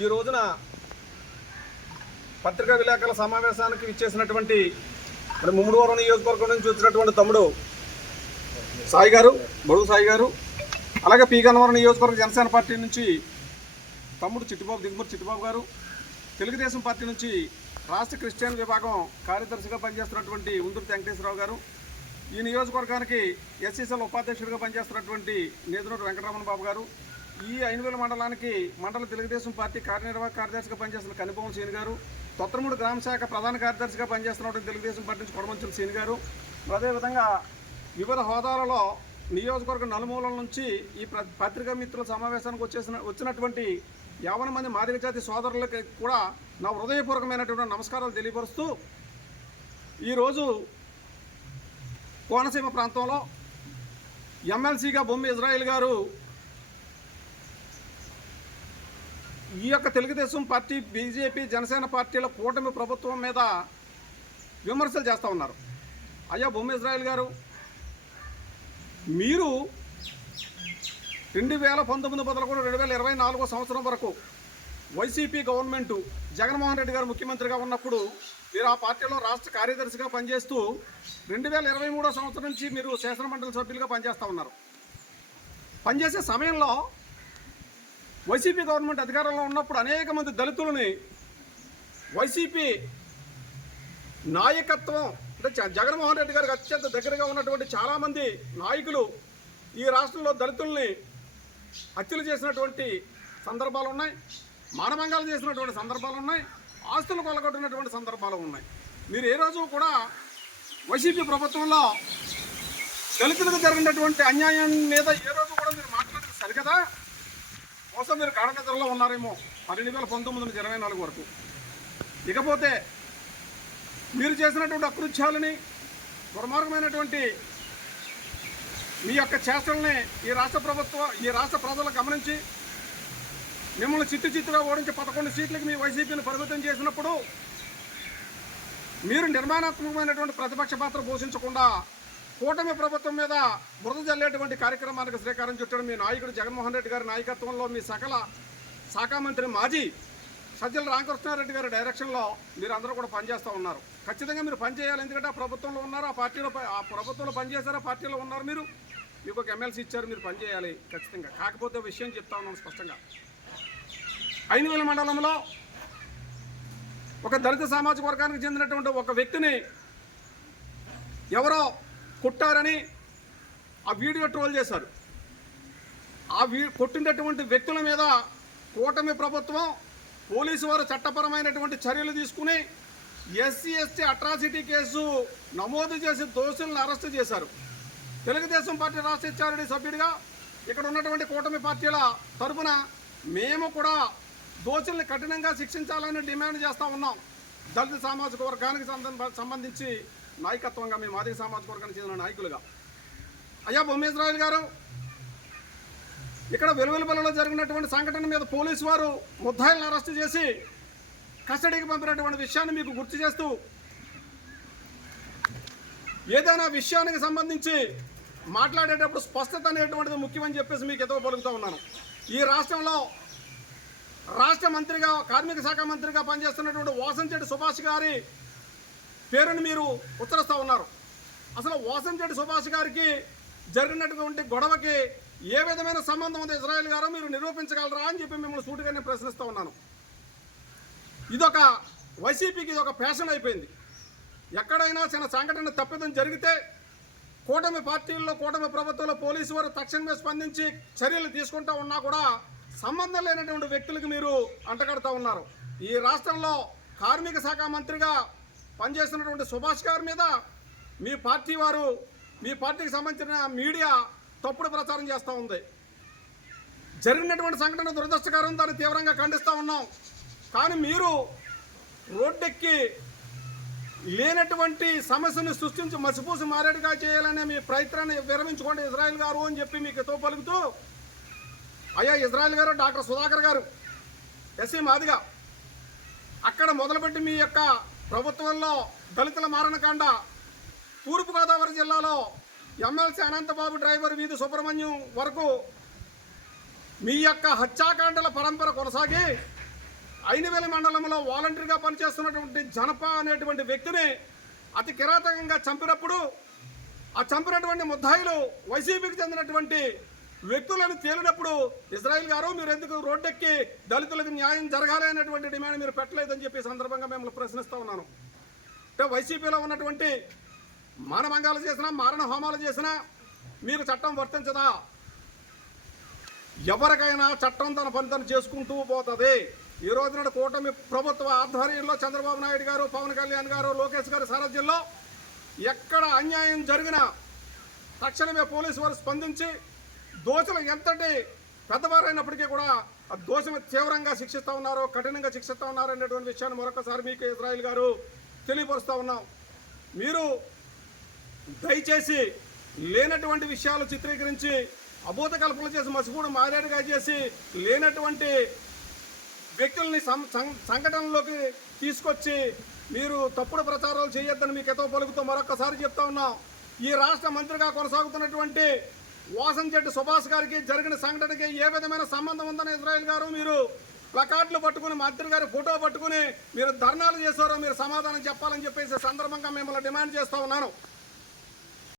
ఈ రోజున పత్రికా విలేకరుల సమావేశానికి ఇచ్చేసినటువంటి మరి ముమ్మడివరం నియోజకవర్గం నుంచి వచ్చినటువంటి తమ్ముడు సాయి గారు బడుగు సాయి గారు అలాగే పీ గన్నవరం నియోజకవర్గ జనసేన పార్టీ నుంచి తమ్ముడు చిట్టిబాబు దిగుమూరి చిట్టిబాబు గారు తెలుగుదేశం పార్టీ నుంచి రాష్ట్ర క్రిస్టియన్ విభాగం కార్యదర్శిగా పనిచేస్తున్నటువంటి ఉందుర్తి వెంకటేశ్వరరావు గారు ఈ నియోజకవర్గానికి ఎస్సీసీఎల్ ఉపాధ్యక్షుడిగా పనిచేస్తున్నటువంటి నేదునూరు వెంకటరమణ బాబు గారు ఈ ఐనువేల మండలానికి మండల తెలుగుదేశం పార్టీ కార్యనిర్వాహక కార్యదర్శిగా పనిచేస్తున్న కనిపవం సీని గారు తొత్తమూడు గ్రామ శాఖ ప్రధాన కార్యదర్శిగా పనిచేస్తున్నటువంటి తెలుగుదేశం పార్టీ నుంచి కొడమంచుల సీని గారు అదేవిధంగా వివిధ హోదాలలో నియోజకవర్గ నలుమూలల నుంచి ఈ పత్రికా మిత్రుల సమావేశానికి వచ్చేసిన వచ్చినటువంటి యావన మంది మాదిరి జాతి సోదరులకి కూడా నా హృదయపూర్వకమైనటువంటి నమస్కారాలు తెలియపరుస్తూ ఈరోజు కోనసీమ ప్రాంతంలో ఎమ్మెల్సీగా బొమ్మ ఇజ్రాయిల్ గారు ఈ యొక్క తెలుగుదేశం పార్టీ బీజేపీ జనసేన పార్టీల కూటమి ప్రభుత్వం మీద విమర్శలు చేస్తూ ఉన్నారు. అయ్యా బొమ్మ ఇజ్రాయల్ గారు మీరు రెండు వేల పంతొమ్మిది మొదలుకొని రెండు వేల ఇరవై నాలుగో సంవత్సరం వరకు వైసీపీ గవర్నమెంట్ జగన్మోహన్ రెడ్డి గారు ముఖ్యమంత్రిగా ఉన్నప్పుడు మీరు ఆ పార్టీలో రాష్ట్ర కార్యదర్శిగా పనిచేస్తూ రెండు వేల ఇరవై మూడో సంవత్సరం నుంచి మీరు శాసనమండలి సభ్యులుగా పనిచేస్తూ ఉన్నారు. పనిచేసే సమయంలో వైసీపీ గవర్నమెంట్ అధికారంలో ఉన్నప్పుడు అనేక మంది దళితులని వైసీపీ నాయకత్వం అంటే జగన్మోహన్ రెడ్డి గారికి అత్యంత దగ్గరగా ఉన్నటువంటి చాలామంది నాయకులు ఈ రాష్ట్రంలో దళితుల్ని హత్యలు చేసినటువంటి సందర్భాలు ఉన్నాయి మానభంగాలు చేసినటువంటి సందర్భాలు ఉన్నాయి ఆస్తులు కొలగొట్టినటువంటి సందర్భాలు ఉన్నాయి. మీరు ఏ రోజు కూడా వైసీపీ ప్రభుత్వంలో దళితులకు జరిగినటువంటి అన్యాయం మీద ఏ రోజు కూడా మీరు మాట్లాడేది సరికదా కోసం మీరు కాడనిద్రలో ఉన్నారేమో పన్నెండు వేల పంతొమ్మిది నుంచి ఇరవై నాలుగు వరకు. ఇకపోతే మీరు చేసినటువంటి అకృత్యాలని దుర్మార్గమైనటువంటి మీ యొక్క చేష్టల్ని ఈ రాష్ట్ర ప్రభుత్వం ఈ రాష్ట్ర ప్రజలు గమనించి మిమ్మల్ని చిత్తు చిత్తుగా ఓడించి పదకొండు సీట్లకి మీ వైసీపీని పరిమితం చేసినప్పుడు మీరు నిర్మాణాత్మకమైనటువంటి ప్రతిపక్ష పాత్ర పోషించకుండా కూటమి ప్రభుత్వం మీద బురద జల్లేటువంటి కార్యక్రమానికి శ్రీకారం చుట్టడం మీ నాయకుడు జగన్మోహన్ రెడ్డి గారి నాయకత్వంలో మీ సకల శాఖ మంత్రి మాజీ సజ్జల రామకృష్ణారెడ్డి గారి డైరెక్షన్లో మీరు అందరూ కూడా పనిచేస్తూ ఉన్నారు. ఖచ్చితంగా మీరు పనిచేయాలి ఎందుకంటే ఆ ప్రభుత్వంలో ఉన్నారు. ఆ పార్టీలో ఆ ప్రభుత్వంలో పనిచేశారు. ఆ పార్టీలో ఉన్నారు మీరు. మీకు ఒక ఎమ్మెల్సీ ఇచ్చారు. మీరు పనిచేయాలి ఖచ్చితంగా. కాకపోతే విషయం చెప్తా ఉన్నాను స్పష్టంగా. ఐనువేల మండలంలో ఒక దళిత సామాజిక వర్గానికి చెందినటువంటి ఒక వ్యక్తిని ఎవరో కుట్టారని ఆ వీడియో ట్రోల్ చేశారు. ఆ వీ కొట్టినటువంటి వ్యక్తుల మీద కూటమి ప్రభుత్వం పోలీసు వారు చట్టపరమైనటువంటి చర్యలు తీసుకుని ఎస్సీ ఎస్టీ అట్రాసిటీ కేసు నమోదు చేసి దోషులను అరెస్ట్ చేశారు. తెలుగుదేశం పార్టీ రాష్ట్ర హెచ్ఆర్డీ సభ్యుడిగా ఇక్కడ ఉన్నటువంటి కూటమి పార్టీల తరఫున మేము కూడా దోషుల్ని కఠినంగా శిక్షించాలని డిమాండ్ చేస్తూ ఉన్నాం. దళిత సామాజిక వర్గానికి సంబంధ- సంబంధించి నాయకత్వంగా మేము ఆదిక సామాజిక వర్గానికి చెందిన నాయకులుగా. అయ్యా బొమ్మేశ్వరాయలు గారు ఇక్కడ వెలువెలుపల్లిలో జరిగినటువంటి సంఘటన మీద పోలీసు వారు ముద్దాయిలను అరెస్టు చేసి కస్టడీకి పంపినటువంటి విషయాన్ని మీకు గుర్తు చేస్తూ ఏదైనా విషయానికి సంబంధించి మాట్లాడేటప్పుడు స్పష్టత అనేటువంటిది ముఖ్యమని చెప్పేసి మీకు ఎదుగు పలుకుతూ ఉన్నాను. ఈ రాష్ట్రంలో రాష్ట్ర మంత్రిగా కార్మిక శాఖ మంత్రిగా పనిచేస్తున్నటువంటి వాసంచెట్టి సుభాష్ గారి పేరుని మీరు ఉత్తరిస్తూ ఉన్నారు. అసలు వాసంచెట్టి సుభాష్ గారికి జరిగినటువంటి గొడవకి ఏ విధమైన సంబంధం ఉంది? ఇజ్రాయెల్ గారు మీరు నిరూపించగలరా అని చెప్పి మిమ్మల్ని సూటిగా నేను ప్రశ్నిస్తూ ఉన్నాను. ఇదొక వైసీపీకి ఇది ఒక ఫ్యాషన్ అయిపోయింది. ఎక్కడైనా చిన్న సంఘటన తప్పిదం జరిగితే కూటమి పార్టీల్లో కూటమి ప్రభుత్వంలో పోలీసు వారు తక్షణమే స్పందించి చర్యలు తీసుకుంటూ ఉన్నా కూడా సంబంధం లేనటువంటి వ్యక్తులకు మీరు అంటగడుతూ ఉన్నారు. ఈ రాష్ట్రంలో కార్మిక శాఖ మంత్రిగా పనిచేస్తున్నటువంటి సుభాష్ గారి మీద మీ పార్టీ వారు మీ పార్టీకి సంబంధించిన మీడియా తప్పుడు ప్రచారం చేస్తూ ఉంది. జరిగినటువంటి సంఘటన దురదృష్టకరం దాన్ని తీవ్రంగా ఖండిస్తూ ఉన్నాం. కానీ మీరు రోడ్డెక్కి లేనటువంటి సమస్యను సృష్టించి మసిపూసి మారేడుగా చేయాలనే మీ ప్రయత్నాన్ని విరమించుకోండి ఇజ్రాయెల్ గారు అని చెప్పి మీకు తో పలుకుతూ అయ్యా ఇజ్రాయెల్ గారు డాక్టర్ సుధాకర్ గారు ఎస్సీ మాదిగా అక్కడ మొదలుపెట్టి మీ యొక్క ప్రభుత్వంలో దళితుల మారణకాండ తూర్పుగోదావరి జిల్లాలో ఎమ్మెల్సీ అనంతబాబు డ్రైవర్ వీధి సుబ్రహ్మణ్యం వరకు మీ యొక్క హత్యాకాండల పరంపర కొనసాగి ఐనవేలి మండలంలో వాలంటీర్గా పనిచేస్తున్నటువంటి జనప అనేటువంటి వ్యక్తిని అతి కిరాతకంగా చంపినప్పుడు ఆ చంపినటువంటి ముద్దాయిలు వైసీపీకి చెందినటువంటి వ్యక్తులను తేలినప్పుడు ఇజ్రాయిల్ గారు మీరు ఎందుకు రోడ్డెక్కి దళితులకు న్యాయం జరగాలి అనేటువంటి డిమాండ్ మీరు పెట్టలేదని చెప్పి సందర్భంగా మిమ్మల్ని ప్రశ్నిస్తూ ఉన్నాను. అంటే వైసీపీలో ఉన్నటువంటి మానభంగాలు చేసినా మారణ హోమాలు చేసినా మీకు చట్టం వర్తించదా? ఎవరికైనా చట్టం తన పని తను చేసుకుంటూ పోతుంది. ఈ రోజున కూటమి ప్రభుత్వ ఆధ్వర్యంలో చంద్రబాబు నాయుడు గారు పవన్ కళ్యాణ్ గారు లోకేష్ గారి సారథ్యంలో ఎక్కడ అన్యాయం జరిగినా తక్షణమే పోలీసు వారు స్పందించి దోషులు ఎంతటి పెద్దవారైనప్పటికీ కూడా ఆ దోషులు తీవ్రంగా శిక్షిస్తూ ఉన్నారు కఠినంగా శిక్షిస్తూ ఉన్నారు అనేటువంటి విషయాన్ని మరొకసారి మీకు ఇజ్రాయిల్ గారు తెలియపరుస్తూ ఉన్నాం. మీరు దయచేసి లేనటువంటి విషయాలు చిత్రీకరించి అభూత కల్పన చేసి మసిపూడు మారేడుగా చేసి లేనటువంటి వ్యక్తుల్ని సం- సంఘటనలోకి తీసుకొచ్చి మీరు తప్పుడు ప్రచారాలు చేయొద్దని మీకు ఎతో పలుకుతూ మరొకసారి చెప్తా ఉన్నాం. ఈ రాష్ట్ర మంత్రిగా కొనసాగుతున్నటువంటి వాసంచెట్టి సుభాష్ గారికి జరిగిన సంఘటనకి ఏ విధమైన సంబంధం ఉందని ఇజ్రాయెల్ గారు మీరు ప్లకార్డులు పట్టుకుని మంత్రి గారి ఫోటో పట్టుకుని మీరు ధర్నాలు చేశారో మీరు సమాధానం చెప్పాలని చెప్పేసి సందర్భంగా మిమ్మల్ని డిమాండ్ చేస్తా ఉన్నాను.